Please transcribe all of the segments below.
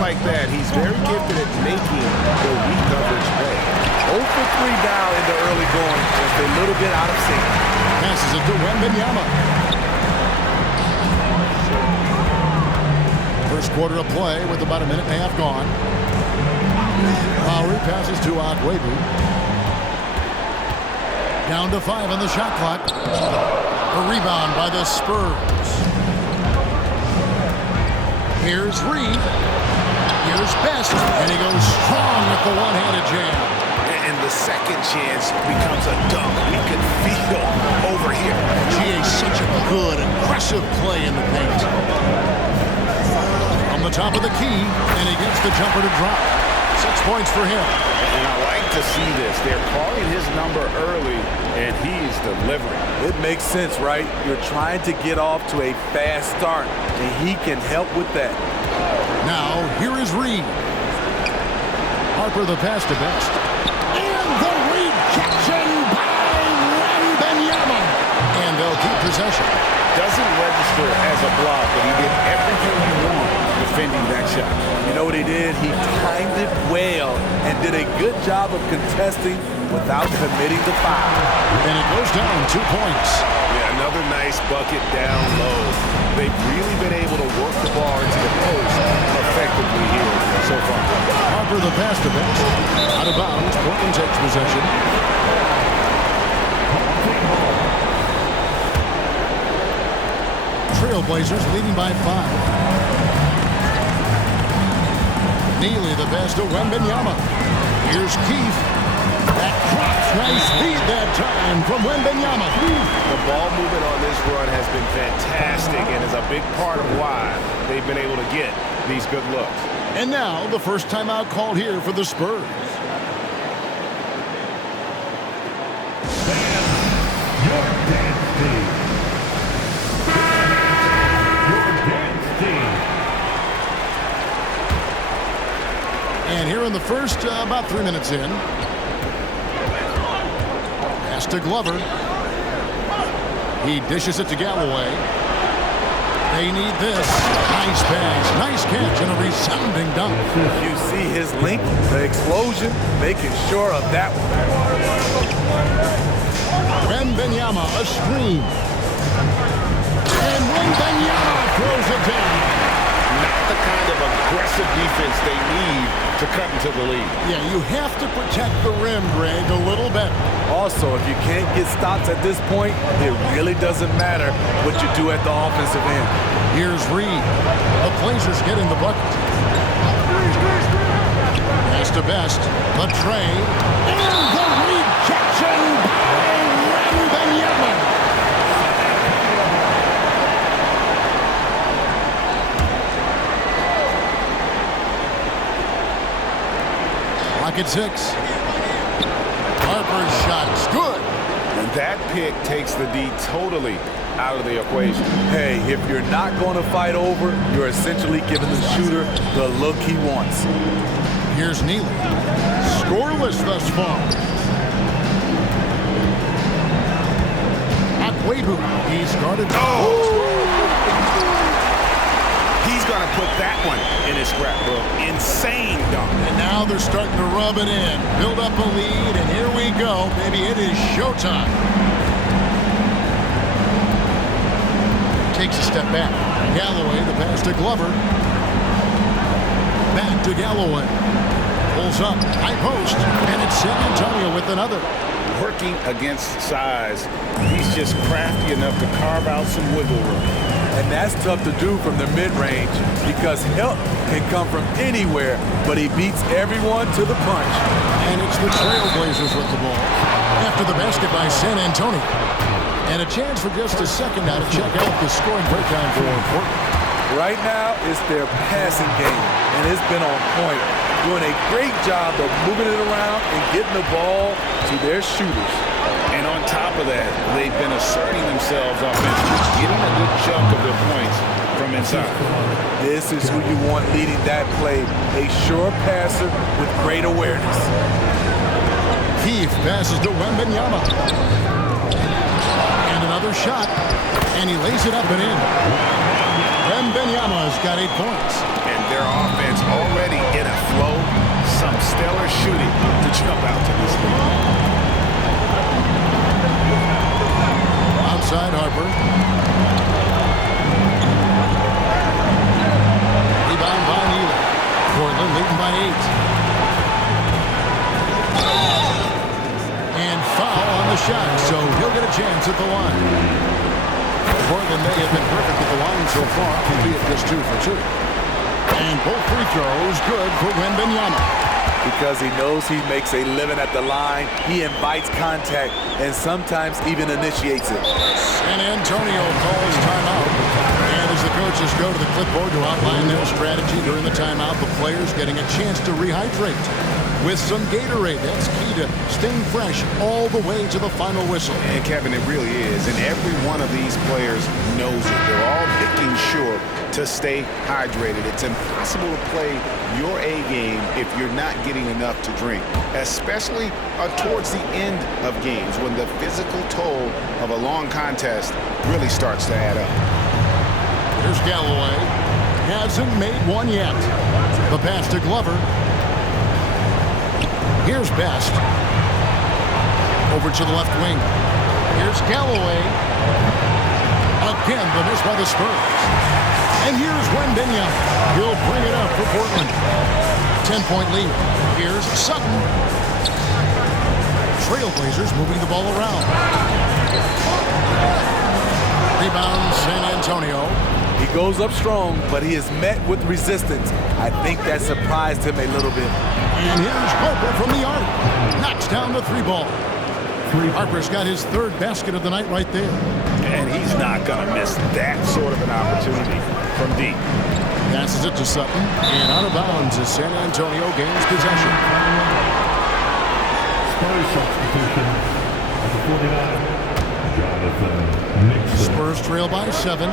like that, he's very gifted at making the weak coverage pay. 0 for 3 now in the early going. Just a little bit out of sync. Passes it to Wembanyama. First quarter of play with about a minute and a half gone. Lowry passes to Agüero. Down to 5 on the shot clock. A rebound by the Spurs. Here's Reed. Here's Best. And he goes strong with the one-handed jam. And the second chance becomes a dunk. We can feel over here. GA, such a good, aggressive play in the paint. From the top of the key, and he gets the jumper to drop. 6 points for him. And I like to see this. They're calling his number early, and he's delivering. It makes sense, right? You're trying to get off to a fast start, and he can help with that. Now, here is Reed. Harper the pass to Best. And the rejection by Wembanyama. And they'll keep possession. Doesn't register as a block, but he did everything you want defending that shot. You know what he did? He timed it well and did a good job of contesting without committing the foul. And it goes down 2 points. Yeah, another nice bucket down low. They've really been able to work the ball into the post effectively here so far. Harper the pass to Best. Out of bounds. Portland takes possession. Trailblazers leading by 5. Neely the pass to Wembanyama. Here's Keith. That drops. Nice feed that time from Wembanyama. The ball movement on this run has been fantastic and is a big part of why they've been able to get these good looks. And now the first timeout called here for the Spurs. Your dance team. Your dance team. And here in the first, about 3 minutes in. Pass to Glover. He dishes it to Galloway. They need this. Nice pass, nice catch, and a resounding dunk. You see his length, the explosion, making sure of that one. Wembanyama, a screen. And Wembanyama throws it down. Not the kind of aggressive defense they need to cut into the lead. Yeah, you have to protect the rim, Greg, a little better. Also, if you can't get stops at this point, it really doesn't matter what you do at the offensive end. Here's Reed. The Blazers getting the bucket. Pass to Best. The tray. And the rejection by Wembanyama. Clock at 6. Harper's shot's good. And that pick takes the D totally out of the equation. Hey, if you're not going to fight over, you're essentially giving the shooter the look he wants. Here's Neely. Scoreless thus far. Agüero. He's guarded. He's going to put that one in his scrapbook. Insane dunk. And now they're starting to rub it in. Build up a lead, and here we go. Maybe it is showtime. Takes a step back. Galloway, the pass to Glover. Back to Galloway. Pulls up, high post, and it's San Antonio with another. Working against size, he's just crafty enough to carve out some wiggle room. And that's tough to do from the mid-range because help can come from anywhere, but he beats everyone to the punch. And it's the Trailblazers with the ball. After the basket by San Antonio. And a chance for just a second now to check out the scoring breakdown for Portland. Right now, it's their passing game, and it's been on point. Doing a great job of moving it around and getting the ball to their shooters. And on top of that, they've been asserting themselves offensively, getting a good chunk of their points from inside. This is who you want leading that play, a sure passer with great awareness. Keith passes to Wembanyama. And another shot, and he lays it up and in. Wembanyama's got 8 points. And their offense already jump out to this lead. Outside Harper. Rebound by Neely. Portland leading by 8. And foul on the shot, so he'll get a chance at the line. Portland may have been perfect at the line so far, albeit just 2 for 2. And both free throws good for Wembanyama. Because he knows he makes a living at the line, he invites contact and sometimes even initiates it. San Antonio calls timeout. And as the coaches go to the clipboard to outline their strategy during the timeout, the players getting a chance to rehydrate with some Gatorade. That's key to staying fresh all the way to the final whistle. And Kevin, it really is. And every one of these players knows it. They're all making sure to stay hydrated. It's impossible to play your A game if you're not getting enough to drink, especially towards the end of games when the physical toll of a long contest really starts to add up. Here's Galloway. Hasn't made one yet. The pass to Glover. Here's Best. Over to the left wing. Here's Galloway. Again, the miss by the Spurs. And here's Wembanyama. He'll bring it up for Portland. 10-point lead. Here's Sutton. Trailblazers moving the ball around. Rebound San Antonio. He goes up strong, but he is met with resistance. I think that surprised him a little bit. And here's Harper from the arc. Knocks down the 3-ball. Harper's got his 3rd basket of the night right there. And he's not going to miss that sort of an opportunity from deep. Passes it to Sutton. And out of bounds as San Antonio gains possession. Spurs substitution. Number 49, Jonathan Nixon. Spurs trail by 7.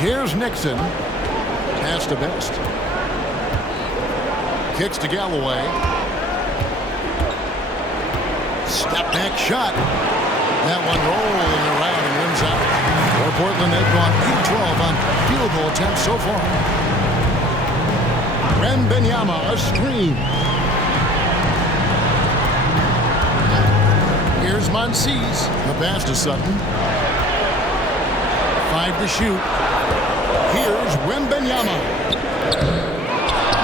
Here's Nixon. Pass to Best. Kicks to Galloway. Step back shot. That one rolling around and wins out. For Portland, they've gone 8-12 on field goal attempts so far. Wembanyama, a screen. Here's Monsees. The pass to Sutton. 5 to shoot. Here's Wembanyama.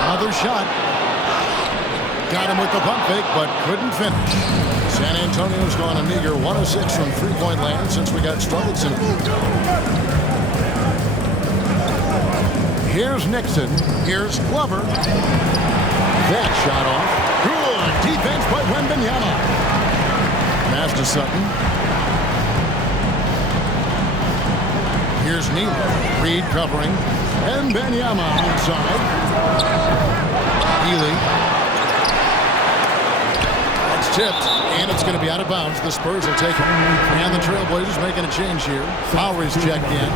Another shot. Got him with the pump fake, but couldn't finish. San Antonio's gone a meager 1 of 6 from three-point land since we got Struggleson. Here's Nixon. Here's Glover. That shot off. Good defense by Wembanyama. Pass to Sutton. Here's Neely. Reed covering. Wembanyama outside. Healy. It's tipped, and it's going to be out of bounds. The Spurs will take it. And the Trailblazers making a change here. Lowry's checked in.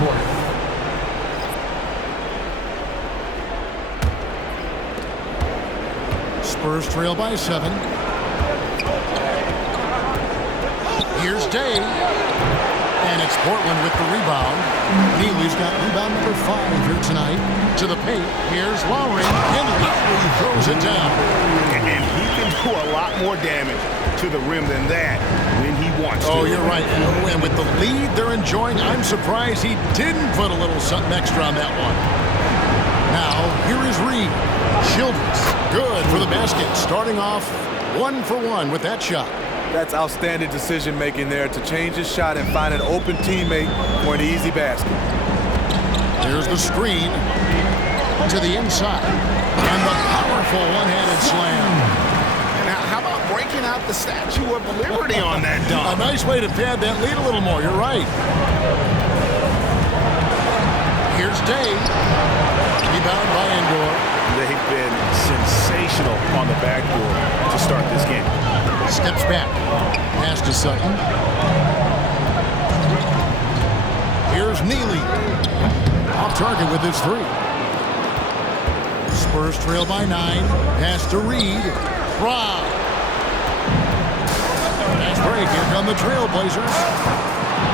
Spurs trail by 7. Here's Day. And it's Portland with the rebound. Neely's got rebound number 5 here tonight. To the paint. Here's Lowry. And Lowry throws it down. And he can do a lot more damage to the rim than that when he wants to. Oh, you're right. And with the lead they're enjoying, I'm surprised he didn't put a little something extra on that one. Now, here is Reed. Childress. Good for the basket. Starting off 1 for 1 with that shot. That's outstanding decision-making there to change his shot and find an open teammate for an easy basket. There's the screen to the inside. And the powerful one-handed slam. Now, how about breaking out the Statue of Liberty on that A dunk? nice way to pad that lead a little more. You're right. Here's Day. Rebound by Endor. They've been sensational on the backboard to start this game. Steps back. Pass to Sutton. Here's Neely. Off target with his 3. Spurs trail by 9. Pass to Reed. Rob. Pass break. Here come the Trailblazers.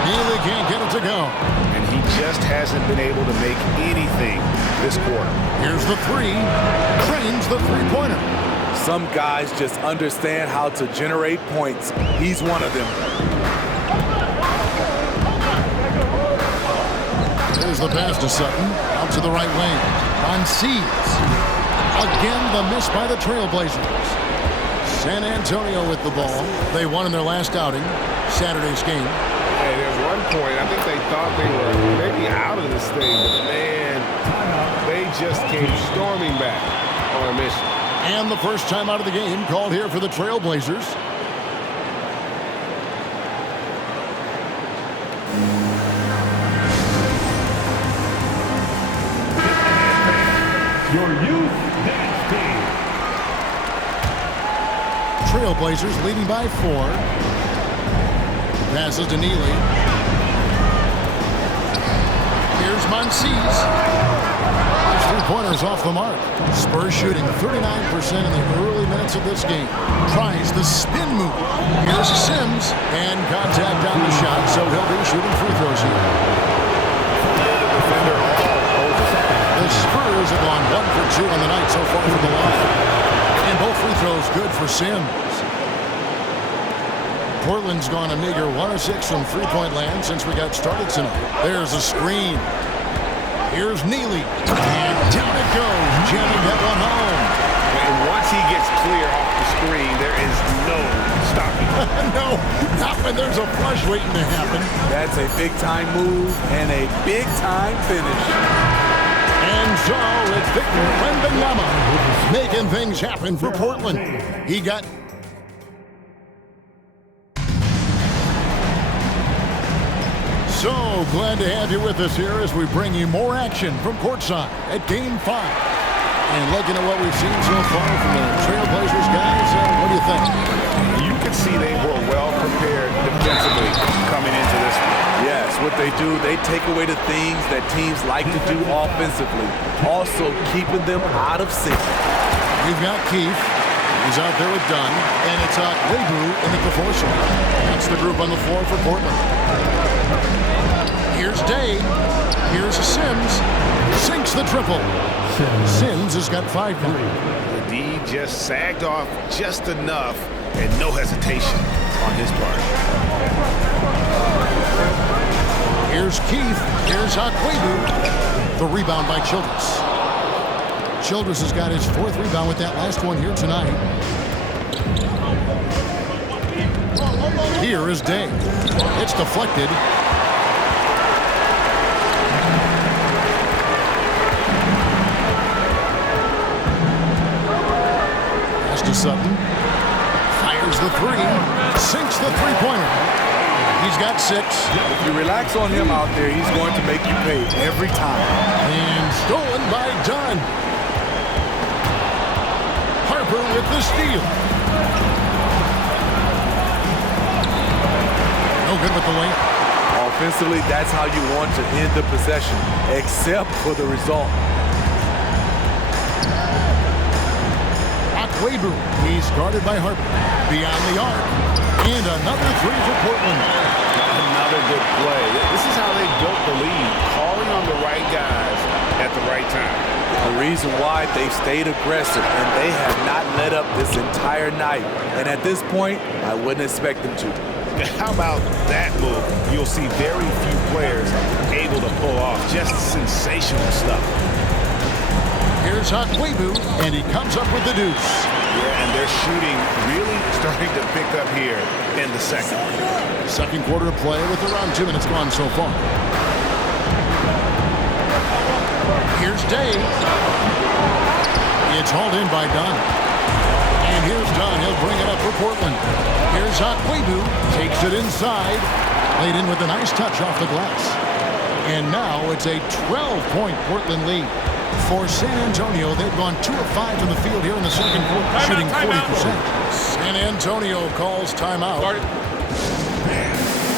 Neely can't get it to go. And he just hasn't been able to make anything this quarter. Here's the three. Drains the three-pointer. Some guys just understand how to generate points. He's one of them. There's the pass to Sutton. Out to the right wing. On Seeds. Again, the miss by the Trailblazers. San Antonio with the ball. They won in their last outing, Saturday's game. Hey, there's one point, I think they thought they were maybe out of this thing, but man, they just came storming back on a mission. And the first time out of the game called here for the Trailblazers. Your youth dance team. Trailblazers leading by 4. Passes to Neely. Here's Monsees. His three-pointers off the mark. Spurs shooting 39% in the early minutes of this game. Tries the spin move. Here's Sims. And contact on the shot, so he'll be shooting free throws here. The Spurs have gone 1 for 2 on the night so far from the line. And both free throws good for Sims. Portland's gone a meager 1 of 6 from three-point land since we got started tonight. There's a screen. Here's Neely. And down it goes, jamming that one home. And once he gets clear off the screen, there is no stopping him. No, not when there's a flush waiting to happen. That's a big-time move and a big-time finish. And so it's Victor Wembanyama making things happen for Portland. He got... So glad to have you with us here as we bring you more action from courtside at Game 5. And looking at what we've seen so far from the Trailblazers guys, what do you think? You can see they were well prepared defensively coming into this one. Yes, what they do, they take away the things that teams like to do offensively, also keeping them out of sync. We've got Keith. He's out there with Dunn. And it's Webu in at the 4 slot. That's the group on the floor for Portland. Here's Day. Here's Sims. Sinks the triple. Sims has got 5 now. The D just sagged off just enough and no hesitation on his part. Here's Keith. Here's Webu. The rebound by Childress. Childress has got his 4th rebound with that last one here tonight. Here is Day. It's deflected. Pass to Sutton. Fires the 3. Sinks the three-pointer. He's got 6. If you relax on him out there, he's going to make you pay every time. And stolen by Dunn. Harper with the steal. No good with the layup. Offensively, that's how you want to end the possession, except for the result. Webu, he's guarded by Harper. Beyond the arc. And another 3 for Portland. Another good play. This is how they built the lead, calling on the right guys at the right time. The reason why they've stayed aggressive, and they have not let up this entire night. And at this point, I wouldn't expect them to. How about that move? You'll see very few players able to pull off just sensational stuff. Here's Webu, and he comes up with the deuce. Yeah, and their shooting really starting to pick up here in the second. Second quarter of play with around 2 minutes gone so far. Here's Day. It's hauled in by Dunn. And here's Dunn. He'll bring it up for Portland. Here's Webu. Takes it inside. Laid in with a nice touch off the glass. And now it's a 12-point Portland lead. For San Antonio, they've gone 2 of 5 from the field here in the second quarter, shooting 40%. San Antonio calls timeout.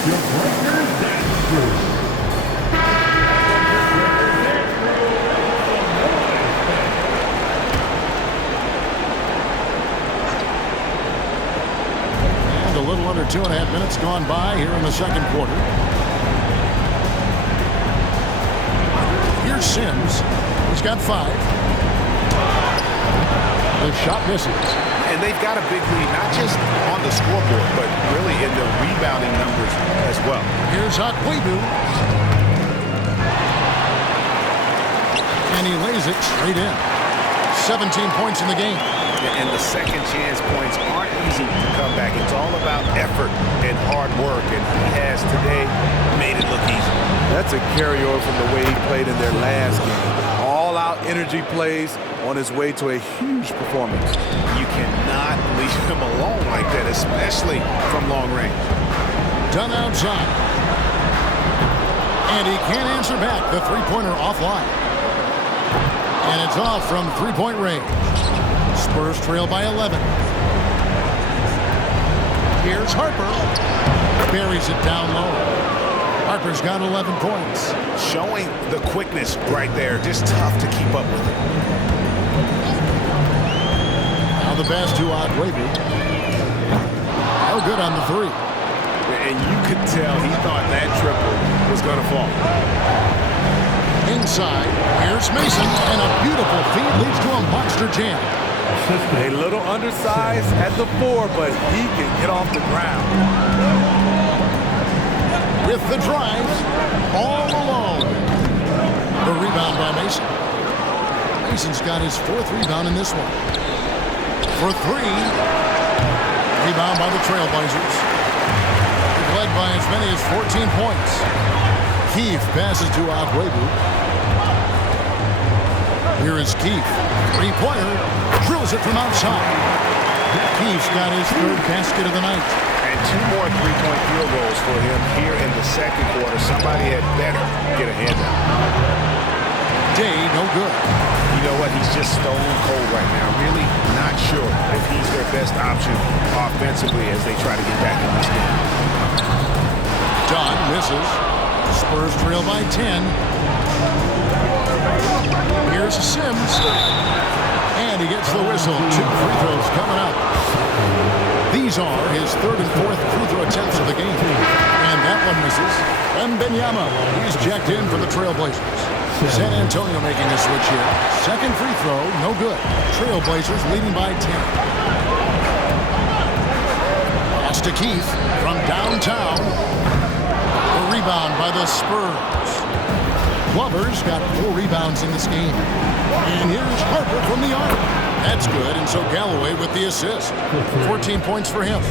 Your Breakers Dance Crew. And a little under 2.5 minutes gone by here in the second quarter. Here's Sims. He's got 5. The shot misses. And they've got a big lead, not just on the scoreboard, but really in the rebounding numbers as well. Here's Akwebu. And he lays it straight in. 17 points in the game. And the second chance points aren't easy to come back. It's all about effort and hard work, and he has today made it look easy. That's a carryover from the way he played in their last game. All-out energy plays on his way to a huge performance. You cannot leave him alone like that, especially from long range. Done outside. And he can't answer back. The three-pointer offline. And it's off from three-point range. Spurs trail by 11. Here's Harper. Buries it down low. Harper's got 11 points. Showing the quickness right there. Just tough to keep up with it. Now the pass to Akwebu. No good on the 3. And you could tell he thought that triple was going to fall. Inside, here's Mason, and a beautiful feed leads to a monster jam. A little undersized at the 4, but he can get off the ground. With the drive, all alone. The rebound by Mason. Mason's got his 4th rebound in this one. For 3, rebound by the Trailblazers. They've led by as many as 14 points. Keith passes to Akwebu. Here is Keith. Three-pointer. Drills it from outside. Keith's got his 3rd basket of the night. And 2 more three-point field goals for him here in the second quarter. Somebody had better get a hand out. Day, no good. You know what? He's just stone cold right now. Really not sure if he's their best option offensively as they try to get back in this game. Dunn misses. Spurs trail by 10. Here's Sims. And he gets the whistle. 2 free throws coming up. These are his 3rd and 4th free throw attempts of the game. And that one misses. Wembanyama. He's jacked in for the Trailblazers. San Antonio making a switch here. Second free throw, no good. Trailblazers leading by 10. Pass to Keith from downtown. A rebound by the Spurs. Glover's got 4 rebounds in this game. And here's Harper from the arc. That's good, and so Galloway with the assist. 14 points for him.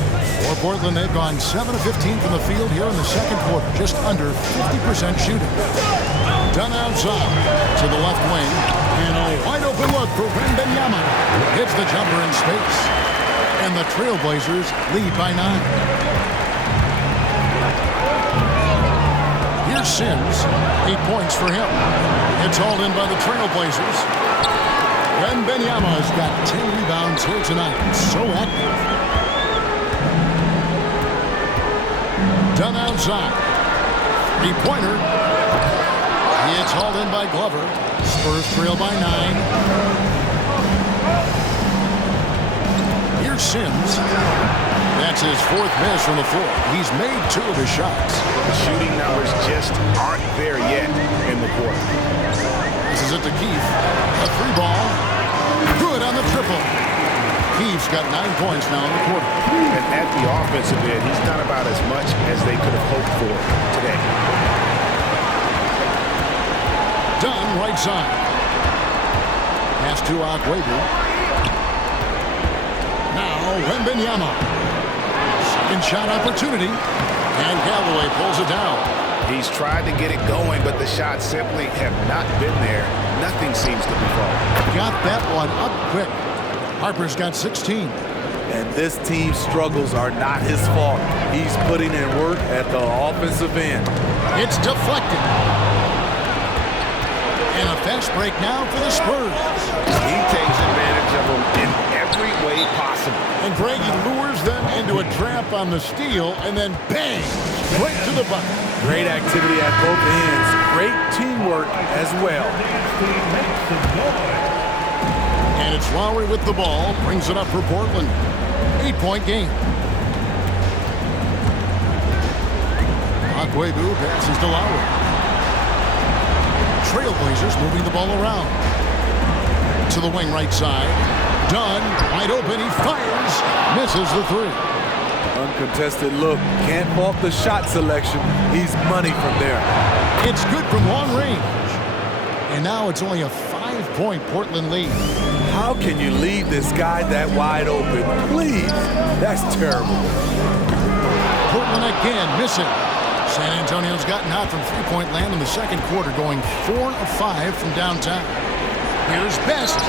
For Portland, they've gone 7 of 15 from the field here in the second quarter. Just under 50% shooting. Done outside to the left wing. And a wide-open look for Wembanyama. Hits the jumper in space. And the Trailblazers lead by 9. Here's Sims. 8 points for him. It's hauled in by the Trailblazers. Wembanyama's got 10 rebounds here tonight. So active. Done outside. 3-pointer. It's hauled in by Glover. Spurs trail by 9. Here's Sims. That's his 4th miss from the floor. He's made 2 of his shots. The shooting numbers just aren't there yet in the quarter. This is it to Keith. A 3 ball. Good on the triple. Keith's got 9 points now in the quarter. And at the offensive end, he's done about as much as they could have hoped for today. Dunn right side. Pass to Akwebu. Now Wembanyama. Second shot opportunity. And Galloway pulls it down. He's tried to get it going, but the shots simply have not been there. Nothing seems to be falling. Got that one up quick. Harper's got 16. And this team's struggles are not his fault. He's putting in work at the offensive end. It's deflected. And a fast break now for the Spurs. He takes advantage of them in every way possible. And Brady lures them into a trap on the steal, and then bang, right to the bucket. Great activity at both ends. Great teamwork as well. And it's Lowry with the ball. Brings it up for Portland. 8-point game. Akwebu passes to Lowry. Trailblazers moving the ball around. To the wing right side. Dunn, wide open, he fires, misses the three. Uncontested look, can't fault the shot selection. He's money from there. It's good from long range. And now it's only a 5-point Portland lead. How can you leave this guy that wide open? Please, that's terrible. Portland again missing. San Antonio's gotten hot from three-point land in the second quarter, going 4 of 5 from downtown. Here's Best.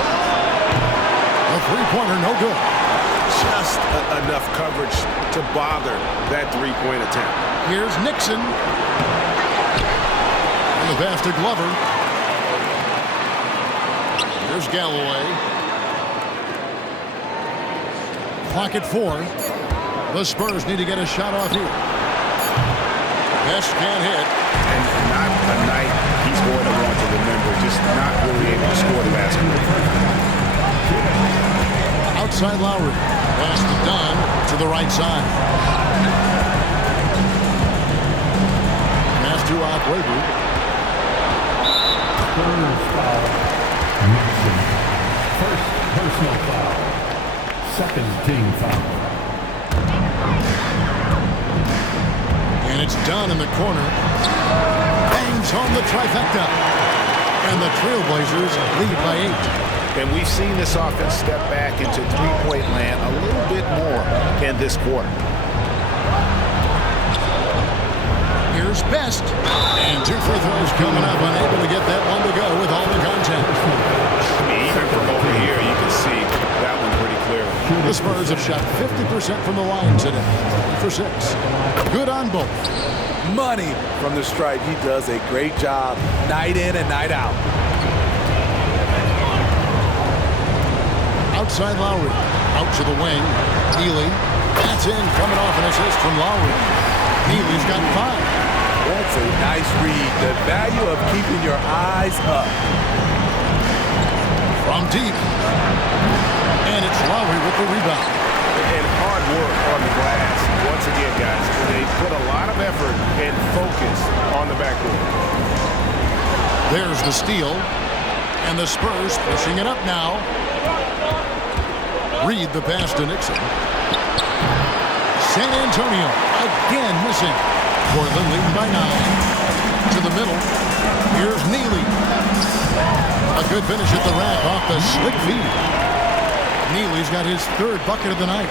A three-pointer, no good. Just enough coverage to bother that three-point attempt. Here's Nixon. And the pass to Glover. Here's Galloway. Clock at 4. The Spurs need to get a shot off here. Best can't hit. And not a night he's going to want to remember, just not really able to score the basketball. Outside Lowry. Pass to Dunn to the right side. Pass to Akwebu. Spurs foul. Nixon. First personal foul. Second team foul. And it's Dunn in the corner. Bangs home the trifecta. And the Trailblazers lead by 8. And we've seen this offense step back into three-point land a little bit more in this quarter. Here's Best. And 2 free throws coming up. Unable to get that one to go with all the contact. Even from over here, you can see that one pretty clearly. The Spurs have shot 50% from the line today. 3 for 6. Good on both. Money from the stripe. He does a great job night in and night out. Outside Lowry. Out to the wing. Healy. That's in. Coming off an assist from Lowry. Healy's got 5. That's a nice read. The value of keeping your eyes up. From deep. And it's Lowry with the rebound. And hard work on the glass. Once again, guys, they put a lot of effort and focus on the backcourt. There's the steal. And the Spurs pushing it up now. Reed the pass to Nixon. San Antonio again missing. Portland leading by 9. To the middle. Here's Neely. A good finish at the rack off the slick feed. Neely's got his 3rd bucket of the night.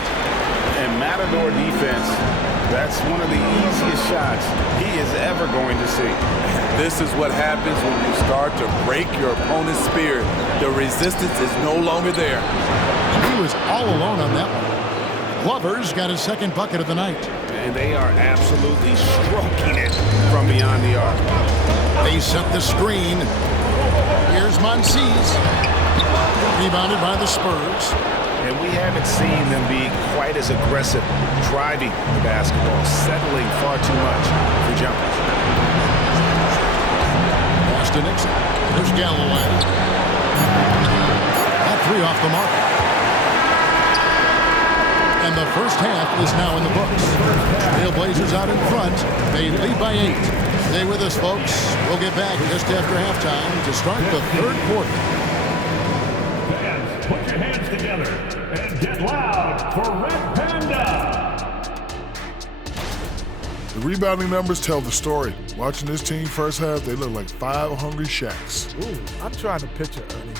And Matador defense, that's one of the easiest shots he is ever going to see. This is what happens when you start to break your opponent's spirit. The resistance is no longer there. He was all alone on that one. Glover's got his 2nd bucket of the night. And they are absolutely stroking it from beyond the arc. They set the screen. Here's Monsees. Rebounded by the Spurs. And we haven't seen them be quite as aggressive driving the basketball, settling far too much for jumpers. Pass to Nixon. There's Galloway. That 3 off the mark. And the first half is now in the books. Trailblazers out in front. They lead by 8. Stay with us, folks. We'll get back just after halftime to start the 3rd quarter. Fans, put your hands together and get loud for Red Panda. The rebounding numbers tell the story. Watching this team first half, they look like 5 hungry Shaqs. Ooh, I'm trying to picture Ernie.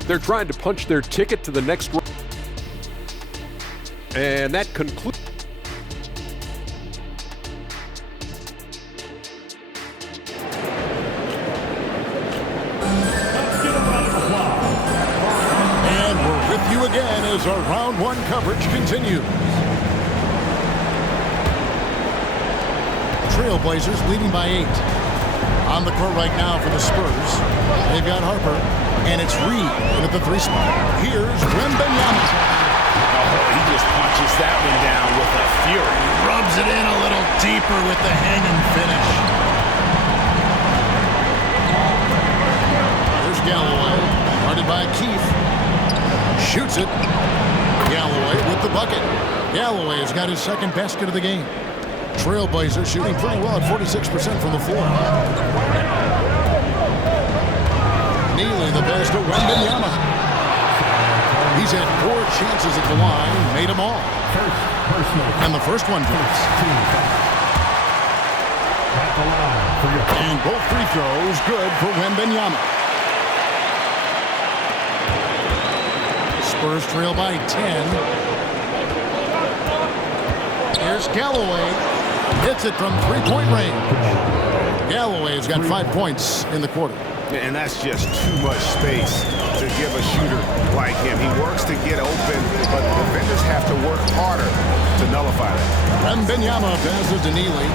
They're trying to punch their ticket to the next round. And that concludes. And we're with you again as our round 1 coverage continues. Trailblazers leading by 8. On the court right now for the Spurs. They've got Harper, and it's Reed in at the 3 spot. Here's Wembanyama. He just punches that one down with a fury. Rubs it in a little deeper with the hanging finish. There's Galloway, guarded by Keith. Shoots it. Galloway with the bucket. Galloway has got his 2nd basket of the game. Trailblazers shooting pretty well at 46% from the floor. Neely, the pass to Wembanyama. He's had 4 chances at the line, made them all. And the first one drops. And both free throws good for Wembanyama. Spurs trail by 10. Here's Galloway. Hits it from 3-point range. Galloway's got 5 points in the quarter. And that's just too much space to give a shooter like him. He works to get open, but the defenders have to work harder to nullify that. Wembanyama passes to Neely.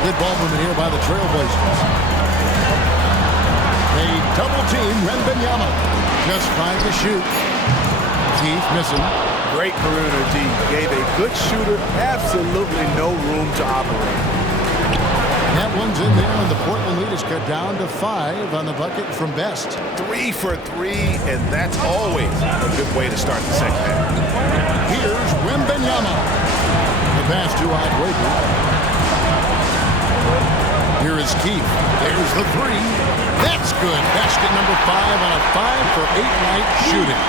Good ball movement here by the Trailblazers. They double team Wembanyama. Just 5 to shoot. Keith missing. Great perimeter D. Gave a good shooter absolutely no room to operate. That one's in there, and the Portland lead is cut down to 5 on the bucket from Best. 3 for 3, and that's always a good way to start the second half. Here's Wembanyama. The pass to Adwegu. Here is Keith. There's the 3. That's good. Basket number 5 on a 5-for-8 night shooting.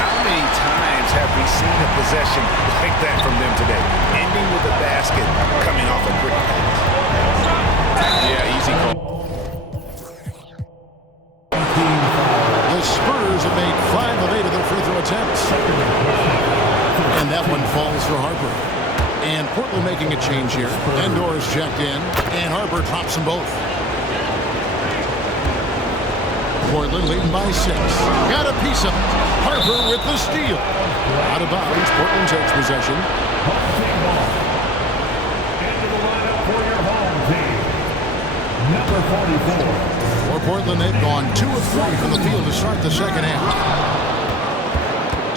How many times have we seen a possession like that from them today? Ending with a basket coming off a quick pass. Yeah, easy call. The Spurs have made 5 of 8 of their free throw attempts. And that one falls for Harper. And Portland making a change here. Endor is checked in, and Harper drops them both. Portland leading by 6. Got a piece of it. Harper with the steal. Out of bounds. Portland takes possession. Into the lineup for your home team. Number 44. For Portland, they've gone 2 of 3 from the field to start the second half.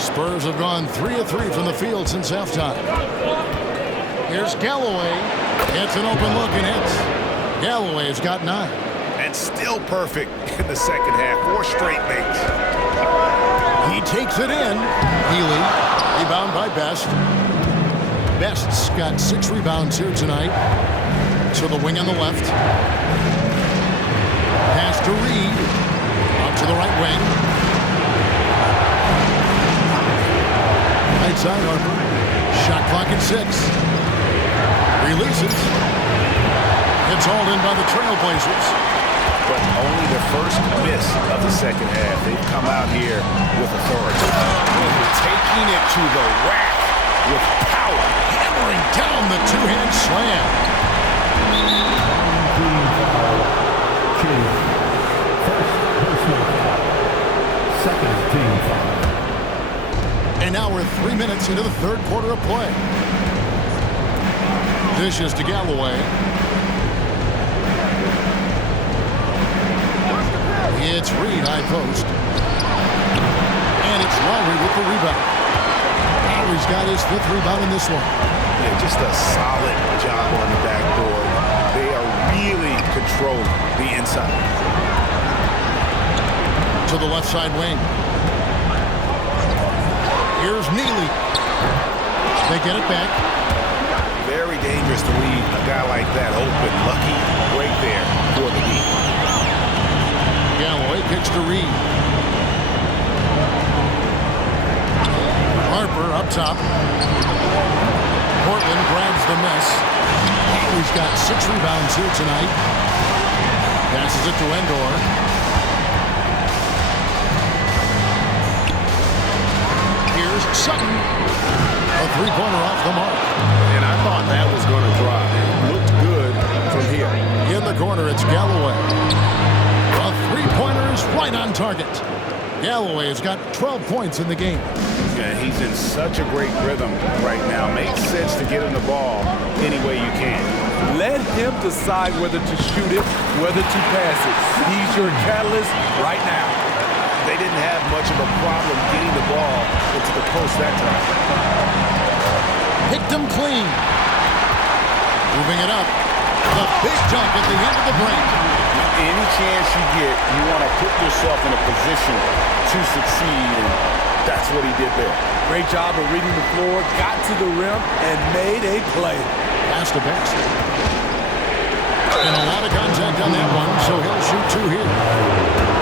Spurs have gone 3 of 3 from the field since halftime. Here's Galloway. Gets an open look and hits. Galloway's got 9. And still perfect in the second half. 4 straight makes. He takes it in. Healy, rebound by Best. Best's got 6 rebounds here tonight. To the wing on the left. Pass to Reed. Out to the right wing. Right side, Harper. Shot clock at 6. Releases. It's hauled in by the Trailblazers. But only the first miss of the second half. They've come out here with authority. Taking it to the rack with power. Hammering down the 2-hand slam. Second team foul. And now we're 3 minutes into the third quarter of play. Dishes to Galloway. It's Reed, high post. And it's Lowry with the rebound. Lowry's got his 5th rebound in this one. Yeah, just a solid job on the backboard. They are really controlling the inside. To the left side wing. Here's Neely. They get it back. Very dangerous to leave a guy like that open. Lucky right there for the lead. Galloway kicks to Reed. Harper up top. Portland grabs the miss. He's got 6 rebounds here tonight. Passes it to Endor. Here's Sutton. A 3-pointer off the mark. And I thought that was going to drop. Looked good from here. In the corner, it's Galloway. A 3-pointer is right on target. Galloway has got 12 points in the game. Yeah, he's in such a great rhythm right now. Makes sense to get him the ball any way you can. Let him decide whether to shoot it, whether to pass it. He's your catalyst right now. They didn't have much of a problem getting the ball into the post that time. Picked him clean. Moving it up. The big jump at the end of the break. Any chance you get, you want to put yourself in a position to succeed, and that's what he did there. Great job of reading the floor, got to the rim, and made a play. Pass to Best. And a lot of contact on that one, so he'll shoot two here.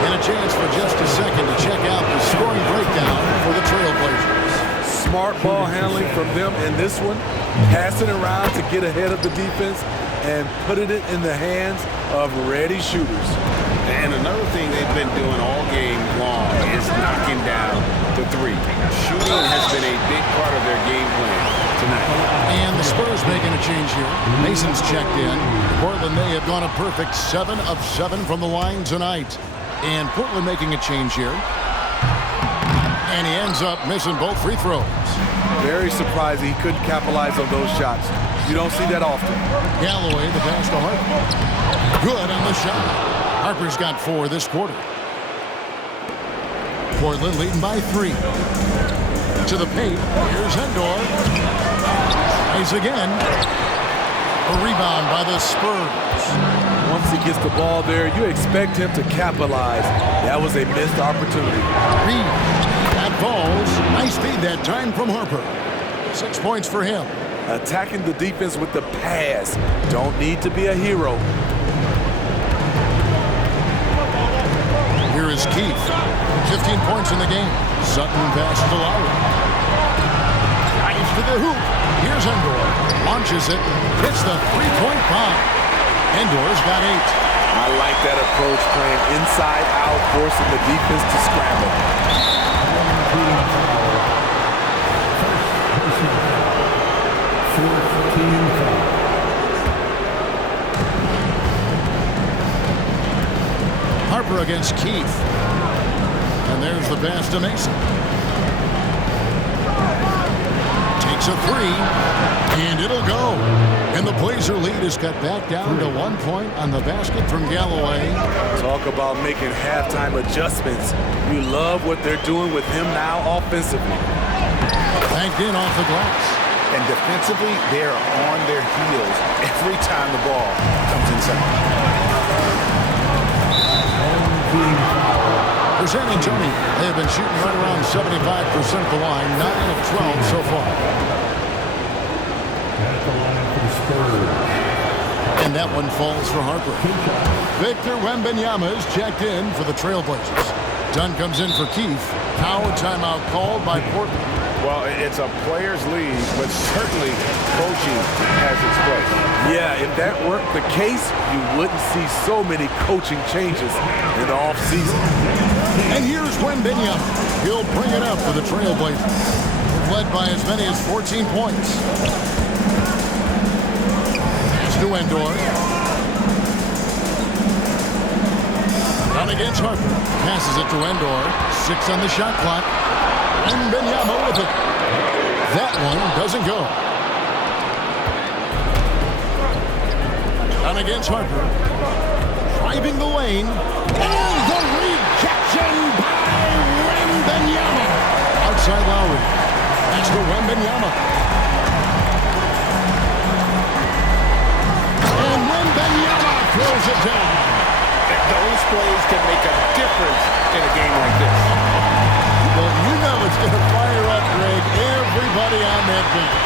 And a chance for just a second to check out the scoring breakdown for the Trailblazers. Smart ball handling from them in this one. Passing around to get ahead of the defense and putting it in the hands of ready shooters. And another thing they've been doing all game long is knocking down the three. Shooting has been a big part of their game plan tonight. And the Spurs making a change here. Mason's checked in. Portland, they have gone a perfect 7 of 7 from the line tonight. And Portland making a change here. And he ends up missing both free throws. Very surprised he couldn't capitalize on those shots. You don't see that often. Galloway, the pass to Harper. Good on the shot. Harper's got 4 this quarter. Portland leading by 3. To the paint. Here's Endor. Tries again. A rebound by the Spurs. Once he gets the ball there, you expect him to capitalize. That was a missed opportunity. Reed. That falls. Nice feed that time from Harper. 6 points for him. Attacking the defense with the pass. Don't need to be a hero. Here is Keith. 15 points in the game. Sutton passes to Lowry. Drives to the hoop. Here's Endor. Launches it. Hits the three-point bomb. Endor's got 8. I like that approach, playing inside out, forcing the defense to scramble. Harper against Keith. And there's the pass to Mason. Takes a 3, and it'll go. And the Blazer lead is cut back down to 1 point on the basket from Galloway. Talk about making halftime adjustments. You love what they're doing with him now offensively. Banked in off the glass. And defensively, they're on their heels every time the ball comes inside. For San Antonio, they have been shooting right around 75% at the line, 9 of 12 so far. At the line for the Spurs. And that one falls for Harper. Victor Wembanyama is checked in for the Trailblazers. Dunn comes in for Keith. Now a timeout called by Portland. Well, it's a player's league, but certainly coaching has its place. Yeah, if that weren't the case, you wouldn't see so many coaching changes in the offseason. And here's Wembanyama. He'll bring it up for the Trailblazers. Led by as many as 14 points. Pass to Endor. Down against Harper. Passes it to Endor. 6 on the shot clock. Wembanyama with it. That one doesn't go. Down against Harper. Driving the lane. And the rejection by Wembanyama. Outside Lowry. That's to Wembanyama. And Wembanyama throws it down. Those plays can make a difference in a game like this. Well, you know it's going to fire up, Greg, everybody on that bench.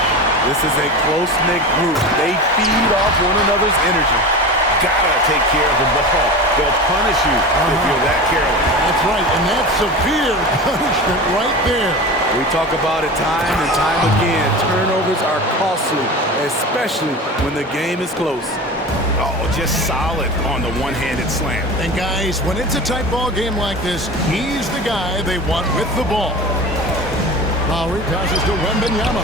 This is a close-knit group. They feed off one another's energy. Gotta take care of the ball. They'll punish you if you're that careless. That's right, and that's severe punishment right there. We talk about it time and time again. Turnovers are costly, especially when the game is close. Oh, just solid on the one-handed slam. And guys, when it's a tight ball game like this, he's the guy they want with the ball. Lowry passes to Wembanyama.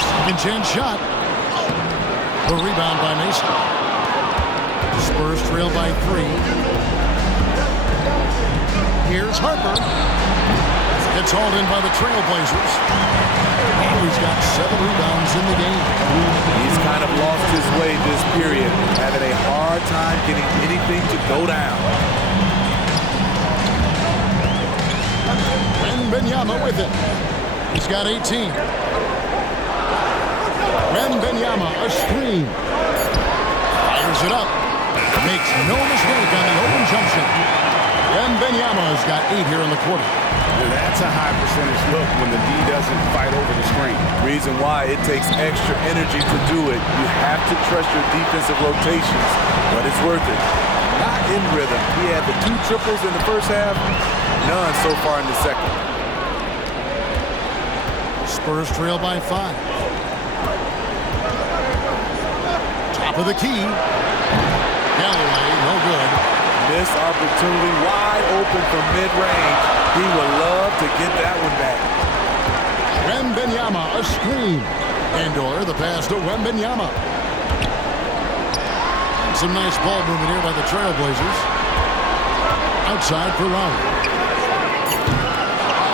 Second chance shot. The rebound by Mason. Spurs trail by 3. Here's Harper. Gets hauled in by the Trailblazers. And he's got 7 rebounds in the game. He's kind of lost his way this period, having a hard time getting anything to go down. Wembanyama with it. He's got 18. Wembanyama, a screen. Fires it up. Makes no mistake on the open jump shot. Wembanyama has got 8 here in the quarter. That's a high percentage look when the D doesn't fight over the screen. Reason why it takes extra energy to do it. You have to trust your defensive rotations, but it's worth it. Not in rhythm. He had the 2 triples in the first half, none so far in the second. Spurs trail by 5. Top of the key. Galloway, no good. Missed opportunity, wide open from mid-range. He would love to get that one back. Wembanyama, a screen. Andor, the pass to Wembanyama. Some nice ball movement here by the Trailblazers. Outside for Lowry.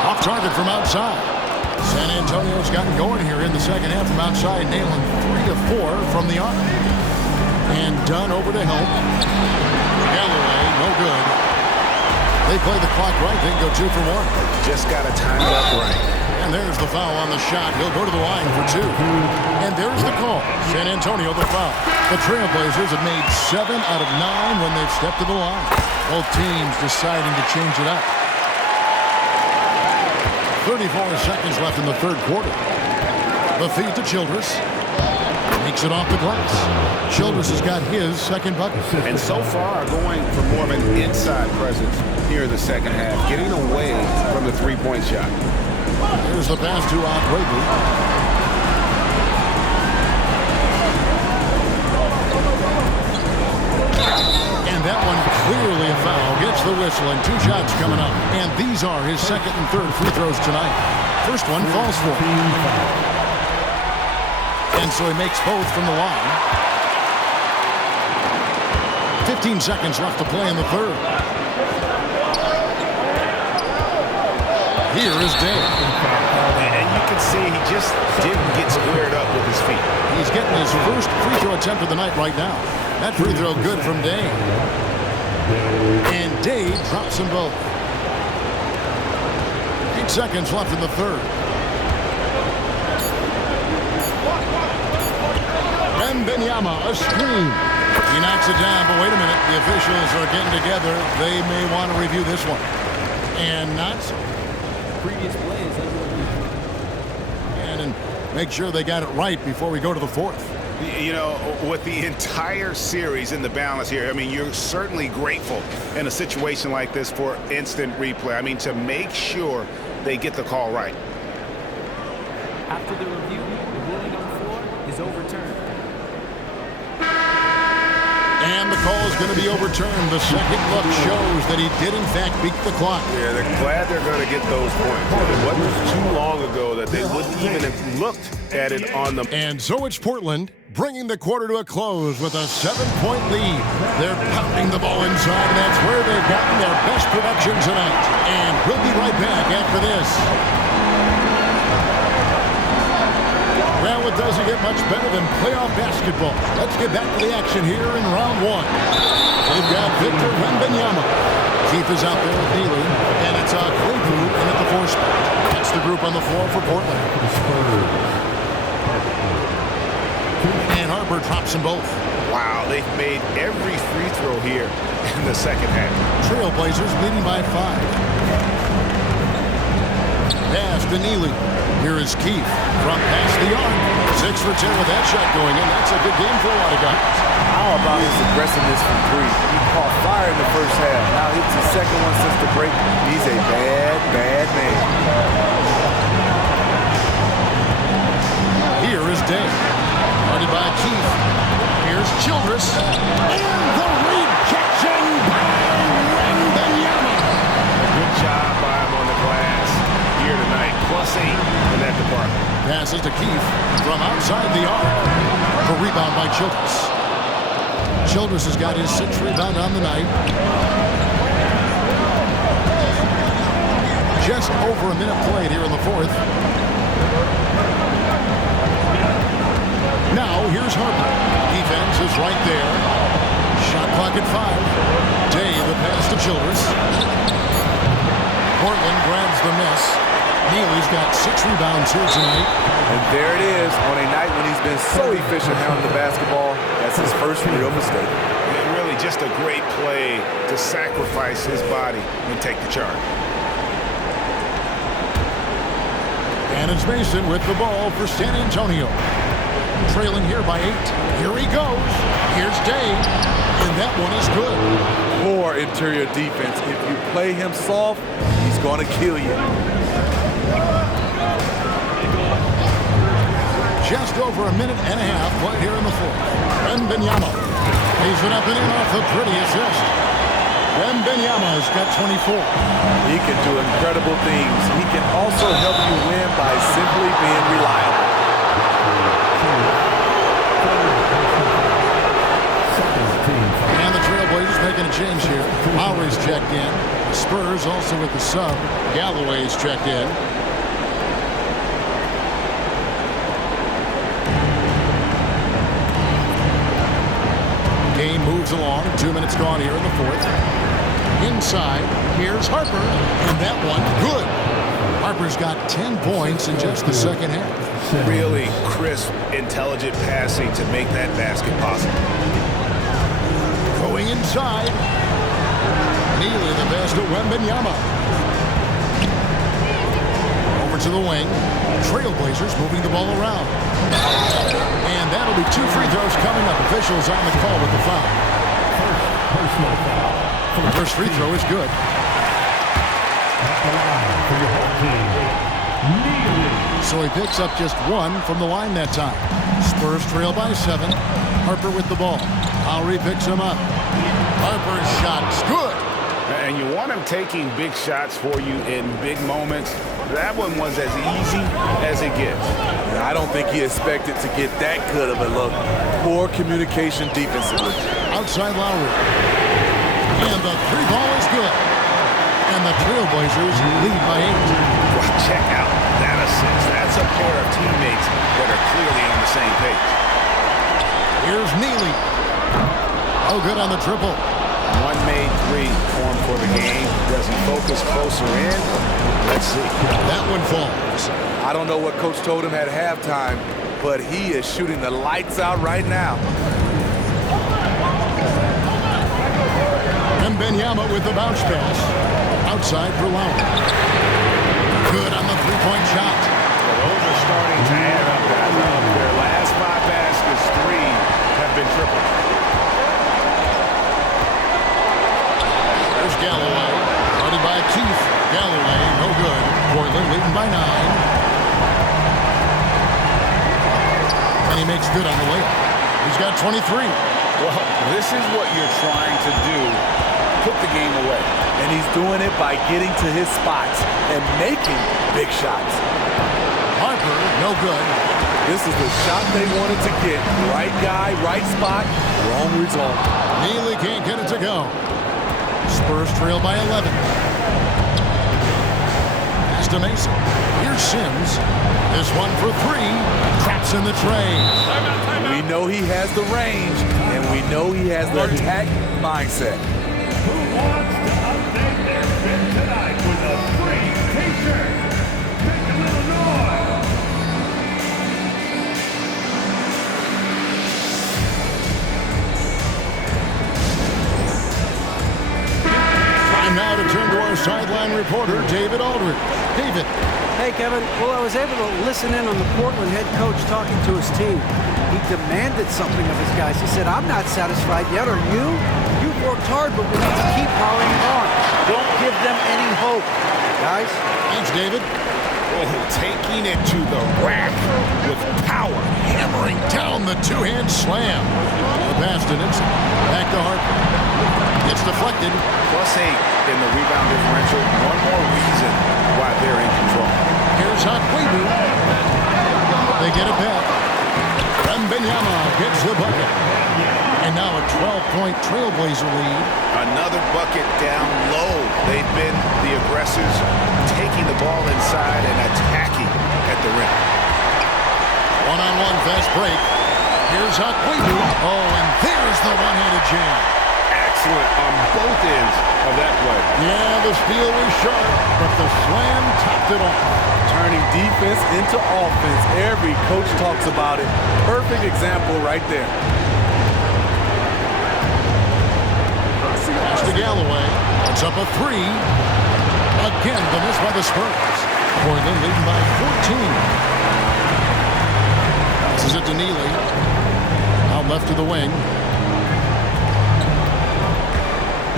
Off target from outside. San Antonio's gotten going here in the second half from outside, nailing 3 of 4 from the arc. And Dunn over to help. Galloway, no good. They play the clock right, they can go 2 for 1. Just got to time it up right. And there's the foul on the shot. He'll go to the line for 2. And there's the call. San Antonio, the foul. The Trailblazers have made 7 out of 9 when they've stepped to the line. Both teams deciding to change it up. 34 seconds left in the third quarter. The feed to Childress. Makes it off the glass. Childress has got his second bucket. And so far, going for more of an inside presence here in the second half, getting away from the three-point shot. Here's the pass to Abreu. And that one clearly a foul. Gets the whistle and 2 shots coming up. And these are his second and third free throws tonight. First one falls for him. And so he makes both from the line. 15 seconds left to play in the third. Here is Dave. And you can see he just didn't get squared up with his feet. He's getting his first free throw attempt of the night right now. That free throw good from Dave. And Dave drops them both. 8 seconds left in the third. Wembanyama, a screen. He knocks it down, but wait a minute. The officials are getting together. They may want to review this one. And not so. Previous plays. And make sure they got it right before we go to the fourth. You know, with the entire series in the balance here, I mean, you're certainly grateful in a situation like this for instant replay. I mean, to make sure they get the call right. After the review, the ruling on the floor is overturned. And the call is going to be overturned. The second look shows that he did, in fact, beat the clock. Yeah, they're glad they're going to get those points. It wasn't too long ago that they wouldn't even have looked at it on the... And so it's Portland bringing the quarter to a close with a 7-point lead. They're pounding the ball inside, and that's where they've gotten their best production tonight. And we'll be right back after this. Well, it doesn't get much better than playoff basketball. Let's get back to the action here in round 1. They've got Victor Wembanyama. Keith is out there with Neely, and it's Claypool in at the 4 spot. That's the group on the floor for Portland. And Harper drops them both. Wow, they've made every free throw here in the second half. Trailblazers leading by 5. Pass to Neely. Here is Keith from past the arc. 6 for 10 with that shot going in. That's a good game for a lot of guys. How about his aggressiveness from 3? He caught fire in the first half. Now hits his second one since the break. He's a bad, bad man. Here is Day. Guarded by Keith. Here's Childress. And the rejection by Wembanyama. Good job by him on the glass here tonight. +8 in that department. Passes to Keith from outside the arc. The rebound by Childress. Childress has got his 6th rebound on the night. Just over a minute played here in the fourth. Now here's Harper. Defense is right there. Shot clock at 5. Day the pass to Childress. Portland grabs the miss. Neely's got 6 rebounds here tonight. And there it is on a night when he's been so efficient handling the basketball. That's his first real mistake. And really just a great play to sacrifice his body and take the charge. And it's Mason with the ball for San Antonio. Trailing here by 8. Here he goes. Here's Day. And that one is good. Poor interior defense. If you play him soft, he's going to kill you. Just over a minute and a half played here in the fourth. Wembanyama lays it up and in off the pretty assist. Wembanyama's got 24. He can do incredible things. He can also help you win by simply being reliable. And the Trailblazers making a change here. Lowry's checked in. The Spurs also with the sub. Galloway's checked in. Game moves along. 2 minutes gone here in the fourth. Inside, here's Harper. And that one, good. Harper's got 10 points in just the second half. Really crisp, intelligent passing to make that basket possible. Going inside. Neely the best at Wembanyama. Over to the wing. Trailblazers moving the ball around. And that'll be 2 free throws coming up. Officials on the call with the foul. Personal foul. The first free throw is good. At the line for your home team, Neely. So he picks up just 1 from the line that time. Spurs trail by 7. Harper with the ball. Lowry picks him up. Harper's shot's good. And you want him taking big shots for you in big moments. That one was as easy as it gets. I don't think he expected to get that good of a look. Poor communication defensively. Outside Lowry. And the 3 ball is good. And the Trailblazers lead by 8. Well, check out that assist. That's a pair of teammates that are clearly on the same page. Here's Neely. Oh, good on the triple. One made 3 for him for the game. Does he focus closer in? Let's see. That one falls. I don't know what Coach told him at halftime, but he is shooting the lights out right now. Wembanyama with the bounce pass. Outside for Lowry. Good on the 3-point shot. Well, those are starting to add up, guys. Their last 5 baskets, 3 have been triple. There's Galloway. Guarded by Keith. Galloway, no good. Portland leading by 9. And he makes good on the layup. He's got 23. Well, this is what you're trying to do. Put the game away. And he's doing it by getting to his spots and making big shots. Harper, no good. This is the shot they wanted to get. Right guy, right spot, wrong result. Neely can't get it to go. Spurs trail by 11. Pass to Mason. Here's Sims. This one for 3. Traps in the tray. We know he has the range, and we know he has the attack mindset. Who wants to update their fit tonight with a free t-shirt? Make a little noise. Time now to turn to our sideline reporter, David Aldridge. David. Hey, Kevin. Well, I was able to listen in on the Portland head coach talking to his team. He demanded something of his guys. He said, I'm not satisfied yet, are you? You've worked hard, but we need to keep powering on. Don't give them any hope, guys. Thanks, David. Oh, taking it to the rack with power. Hammering down the 2-hand slam. The pass to Nixon. Back to Harper. It's deflected. +8 in the rebound differential. One more reason why they're in control. Here's Hakwebu. They get it back. Wembanyama gets the bucket. And now a 12-point Trailblazer lead. Another bucket down low. They've been the aggressors, taking the ball inside and attacking at the rim. One-on-one fast break. Here's Hakwebu. Oh, and there's the one-handed jam. Excellent on both ends of that play. Yeah, the steal was sharp, but the slam topped it off. Turning defense into offense. Every coach talks about it. Perfect example right there. Pass to Galloway. It's up a 3. Again, the miss by the Spurs. Portland leading by 14. This is it to Neely. Out left to the wing.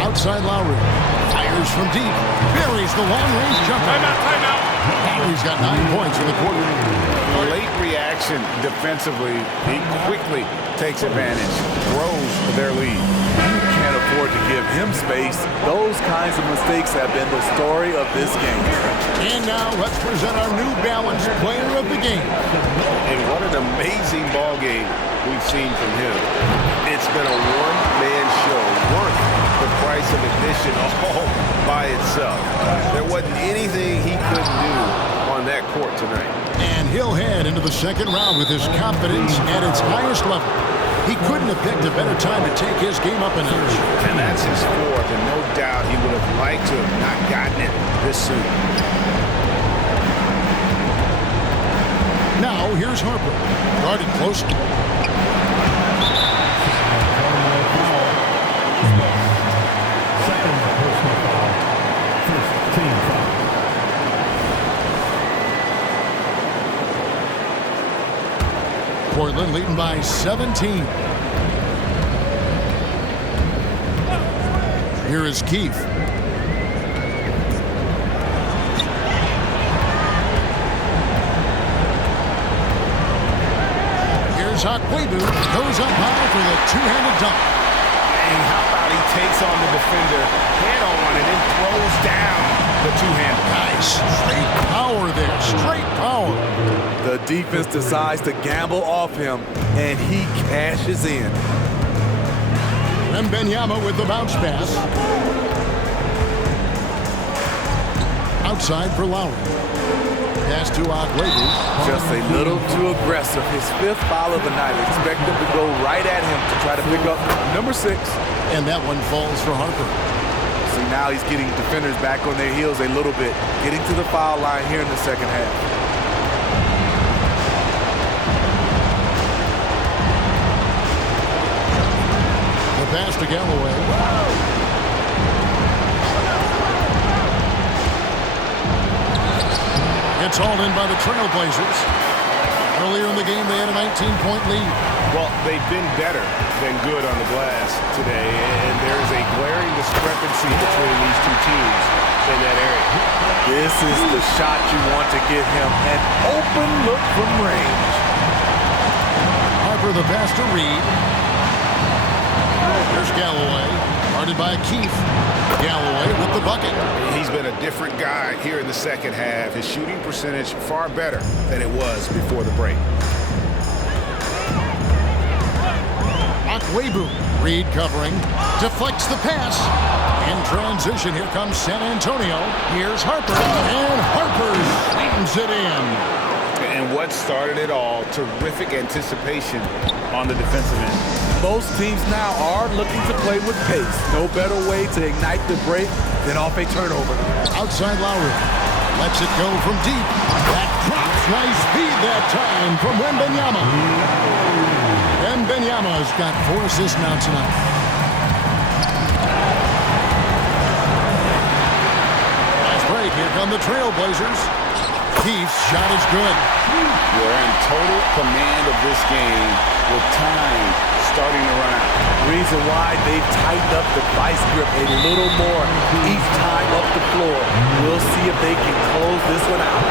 Outside Lowry. Fires from deep. Buries the long-range jumper. Timeout. Lowry's got 9 points in the quarter. Late reaction defensively. He quickly takes advantage. Grows their lead. You can't afford to give him space. Those kinds of mistakes have been the story of this game. And now let's present our New Balance player of the game. And what an amazing ball game we've seen from him. It's been a one-man show worth the price of admission all by itself. There wasn't anything he couldn't do on that court tonight. And he'll head into the second round with his confidence at its highest level. He couldn't have picked a better time to take his game up a notch. And that's his fourth, and no doubt he would have liked to have not gotten it this soon. Now, here's Harper. Guarded closely. Second personal foul. First team foul. Portland leading by 17. Here is Keith. Here's Akwebu. Goes up high for the two-handed dunk. And how about he takes on the defender head on and then throws down the two-handed. Nice. Straight power there. Straight power. The defense decides to gamble off him, and he cashes in. Wembanyama with the bounce pass. Outside for Lowry. Pass to Akwebu. Just a little too aggressive. His fifth foul of the night. Expect him to go right at him to try to pick up number 6. And that one falls for Harper. See, now he's getting defenders back on their heels a little bit. Getting to the foul line here in the second half. The pass to Galloway. It's hauled in by the Trailblazers. Earlier in the game, they had a 19-point lead. Well, they've been better than good on the glass today, and there's a glaring discrepancy between these two teams in that area. This is the shot you want to get him. An open look from range. Harper the pass to Reed. There's Galloway. Guarded by Keith. Galloway with the bucket. He's been a different guy here in the second half. His shooting percentage far better than it was before the break. Akwebu. Reed covering. Deflects the pass. In transition, here comes San Antonio. Here's Harper. And Harper slams it in. And what started it all, terrific anticipation on the defensive end. Most teams now are looking to play with pace. No better way to ignite the break than off a turnover. Outside Lowry. Lets it go from deep. That drops. Nice feed that time from Wembanyama. Wembanyama's got 4 assists now tonight. Nice break. Here come the Trailblazers. Keith's shot is good. You're in total command of this game with time starting to run out. Reason why they've tightened up the vice grip a little more each time up the floor. We'll see if they can close this one out.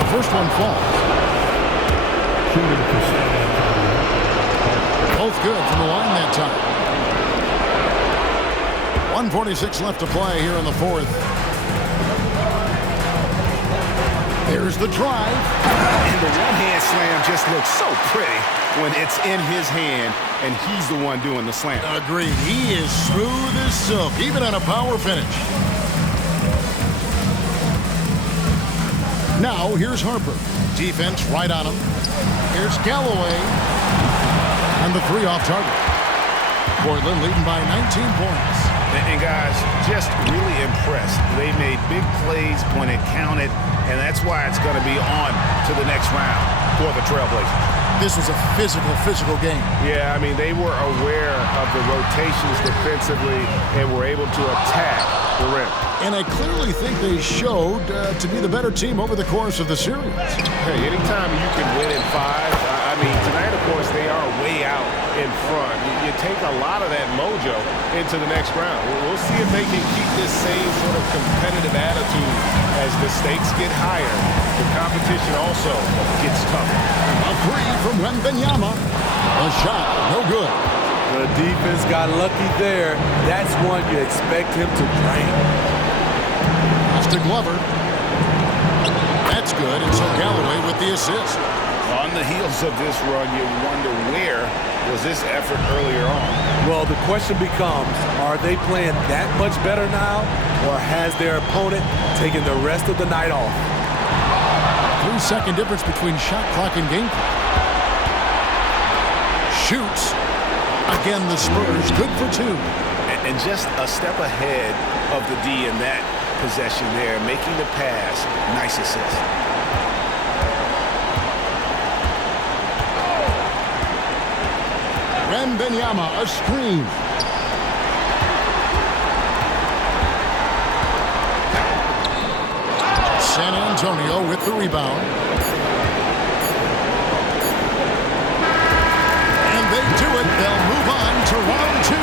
The first one falls. Both good from the line that time. 1:46 left to play here in the fourth. There's the drive. And the one-hand slam just looks so pretty when it's in his hand and he's the one doing the slam. Agreed. He is smooth as silk, even on a power finish. Now, here's Harper. Defense right on him. Here's Galloway. And the 3 off target. Portland leading by 19 points. And guys, just really impressed. They made big plays when it counted, and that's why it's going to be on to the next round. for the Trailblazers. This was a physical game. Yeah, I mean, they were aware of the rotations defensively and were able to attack the rim. And I clearly think they showed to be the better team over the course of the series. Hey, anytime you can win in 5, I mean, tonight, of course, they are way out in front. You take a lot of that mojo into the next round. We'll see if they can keep this same sort of competitive attitude as the stakes get higher. The competition also gets tougher. A three from Wembanyama. A shot, no good. The defense got lucky there. That's one you expect him to drain. To Glover. That's good, and so Galloway with the assist. On the heels of this run, you wonder where was this effort earlier on? Well, the question becomes, are they playing that much better now, or has their opponent taken the rest of the night off? 3-second difference between shot clock and game clock. Shoots. Again, the Spurs good for 2. And just a step ahead of the D in that possession there, making the pass. Nice assist. Wembanyama, a screen. San Antonio with the rebound. And they do it. They'll move on to round 2.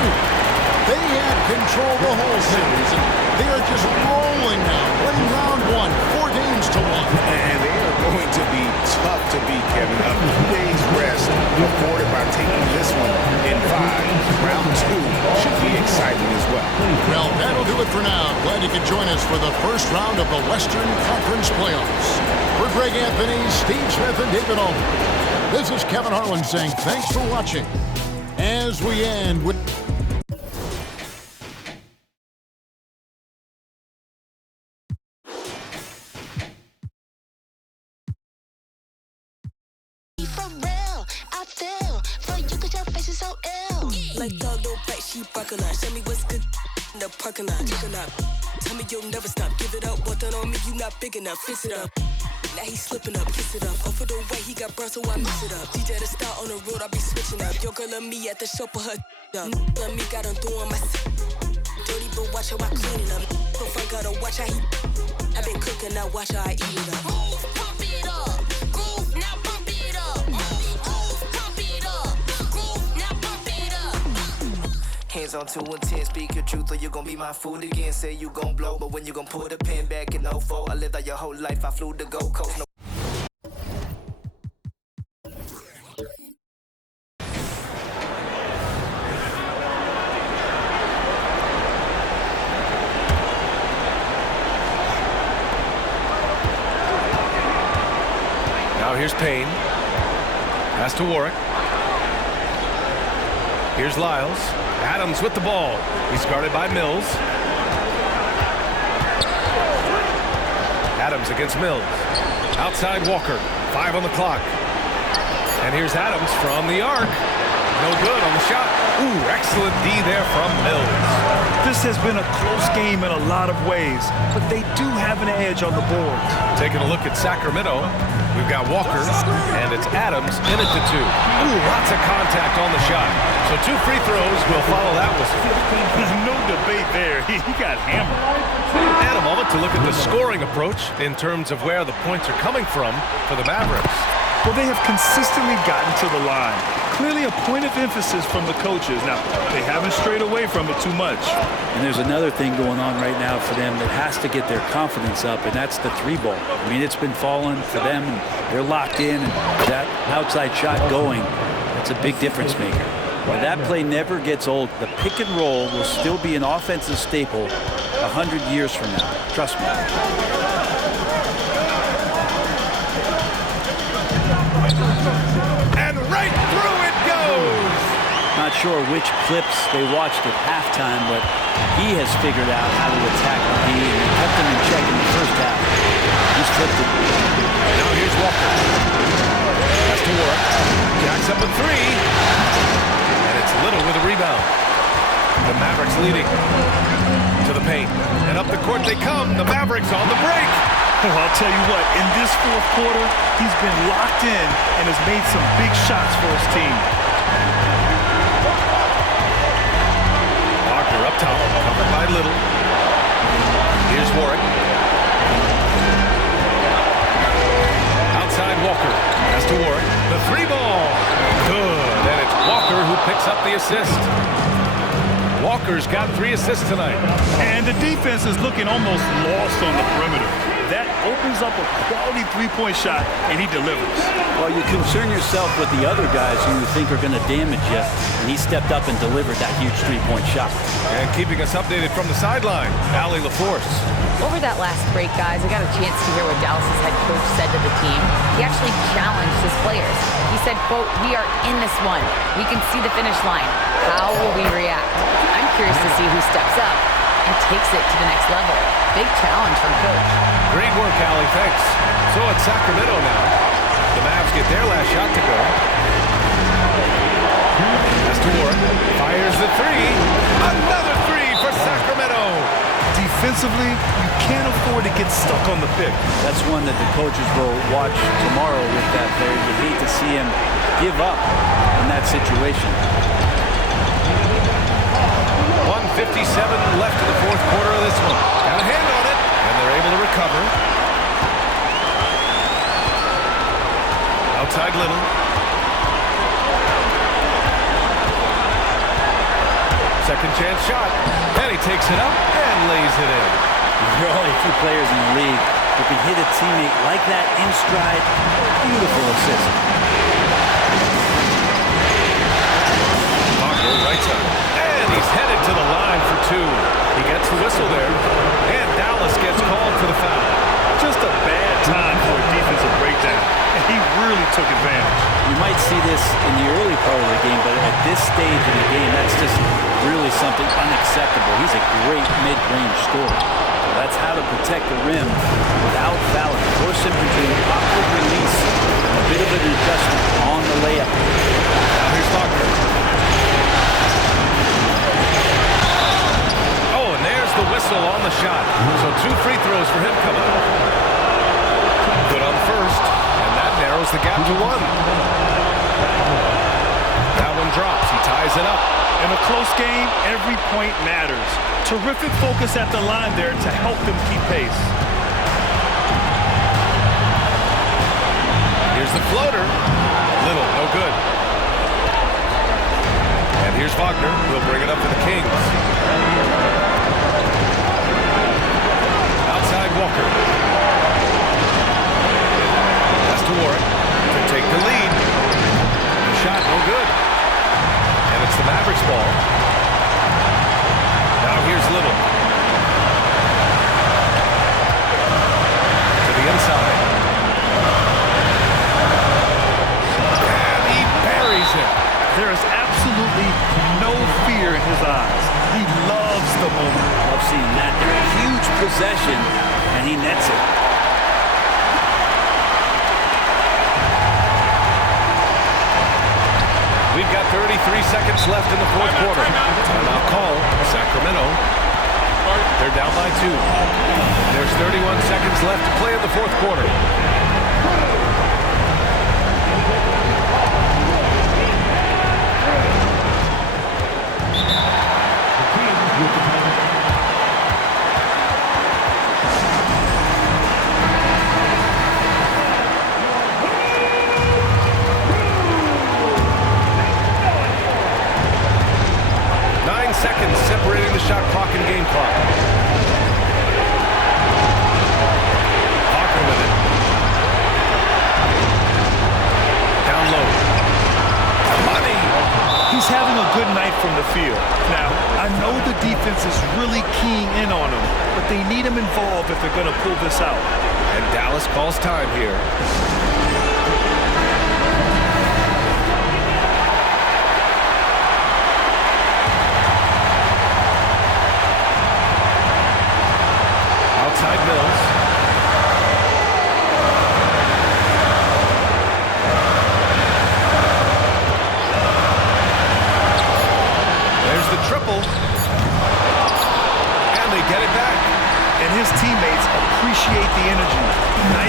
They had control the whole series, and they are just rolling now, winning round 1, 4 games to 1. And they are going to be tough to beat, Kevin. A few days rest afforded by taking this one in 5. Round 2 should be exciting as well. Well, that'll do it for now. Glad you could join us for the first round of the Western Conference Playoffs. For Greg Anthony, Steve Smith, and David Allman, this is Kevin Harlan saying thanks for watching. As we end with... Tell me you'll never stop. Give it up, what done on me, you not big enough. Fix it up. Now he's slipping up, kiss it up. Off of the way he got burned, so I mix it up. DJ the star on the road, I be switching up. Your girl and me at the show for her up. Let me got on doing my dirty, but watch how I clean it up. Don't front gotta watch how he. I been cooking, now watch how I eat it up. Move, pump it up. Groove, now pump it up. Move, pump it up. Groove, now pump it up. Hands on 2 and 10, speak your truth or you gon' be my food again. Say you gon' blow, but when you gon' pull the pin back in 04, I lived out your whole life, I flew the Gold Coast. No. Now here's Payne. Pass to Warwick. Here's Lyles. Adams with the ball. He's guarded by Mills. Adams against Mills. Outside Walker. 5 on the clock. And here's Adams from the arc. No good on the shot. Ooh, excellent D there from Mills. This has been a close game in a lot of ways, but they do have an edge on the boards. Taking a look at Sacramento, we've got Walker, and it's Adams in it to 2. Ooh, lots of contact on the shot. So 2 free throws will follow that whistle. No debate there. He got hammered. And a moment to look at the scoring approach in terms of where the points are coming from for the Mavericks. Well, they have consistently gotten to the line. Clearly a point of emphasis from the coaches. Now, they haven't strayed away from it too much. And there's another thing going on right now for them that has to get their confidence up, and that's the 3-ball. I mean, it's been falling for them, and they're locked in, and that outside shot going, that's a big difference maker. But that play never gets old. The pick and roll will still be an offensive staple 100 years from now. Trust me. And right through it goes! Not sure which clips they watched at halftime, but he has figured out how to attack the D, and they kept him in check in the first half. He's flipped it. Now here's Walker. That's to work. Jacks up a 3. And it's Little with a rebound. The Mavericks leading to the paint. And up the court they come. The Mavericks on the break. Well, I'll tell you what, in this fourth quarter, he's been locked in and has made some big shots for his team. Walker up top, covered by Little. Here's Warwick. Outside Walker. Pass to Warwick. The three ball. Good. And it's Walker who picks up the assist. Walker's got 3 assists tonight. And the defense is looking almost lost on the perimeter. That opens up a quality three-point shot, and he delivers. Well, you concern yourself with the other guys who you think are going to damage you, and he stepped up and delivered that huge three-point shot. And keeping us updated from the sideline, Allie LaForce. Over that last break, guys, I got a chance to hear what Dallas' head coach said to the team. He actually challenged his players. He said, quote, "We are in this one. We can see the finish line. How will we react?" I'm curious to see who steps up and takes it to the next level. Big challenge from coach. Great work, Allie. Thanks. So it's Sacramento now. The Mavs get their last shot to go. That's to Warren. Fires the three. Another three for Sacramento. Defensively, you can't afford to get stuck on the pick. That's one that the coaches will watch tomorrow with that player. You hate to see him give up in that situation. 1:57 left in the fourth quarter of this one. Got a hand on it, and they're able to recover. Outside Little. Second chance shot, and he takes it up and lays it in. There are only 2 players in the league who can hit a teammate like that in stride. Beautiful assist. Walker right side. And he's headed to the line for 2. He gets the whistle there, and Dallas gets called for the foul. Just a bad time for a defensive breakdown, and he really took advantage. You might see this in the early part of the game, but at this stage in the game, that's just really something unacceptable. He's a great mid-range scorer. So that's how to protect the rim without fouling. Force him into an awkward release and a bit of an adjustment on the layup. Now here's Walker. The whistle on the shot. So 2 free throws for him coming up. Good on first, and that narrows the gap to 1. That one drops. He ties it up. In a close game, every point matters. Terrific focus at the line there to help them keep pace. Here's the floater. Little, no good. And here's Wagner. He'll bring it up for the Kings. Walker. That's to Warren to take the lead. The shot, no good. And it's the Mavericks ball. Now here's Little. To the inside. And he buries it. There is absolutely no fear in his eyes. He loves the moment. Love seeing that. They're a huge possession, and he nets it. We've got 33 seconds left in the fourth quarter. Timeout call. Sacramento. They're down by 2. There's 31 seconds left to play in the fourth quarter. Seconds separating the shot clock and game clock. Walker with it. Down low. Money. He's having a good night from the field. Now, I know the defense is really keying in on him, but they need him involved if they're going to pull this out. And Dallas calls time here. Outside Mills. There's the triple. And they get it back. And his teammates appreciate the energy. Nice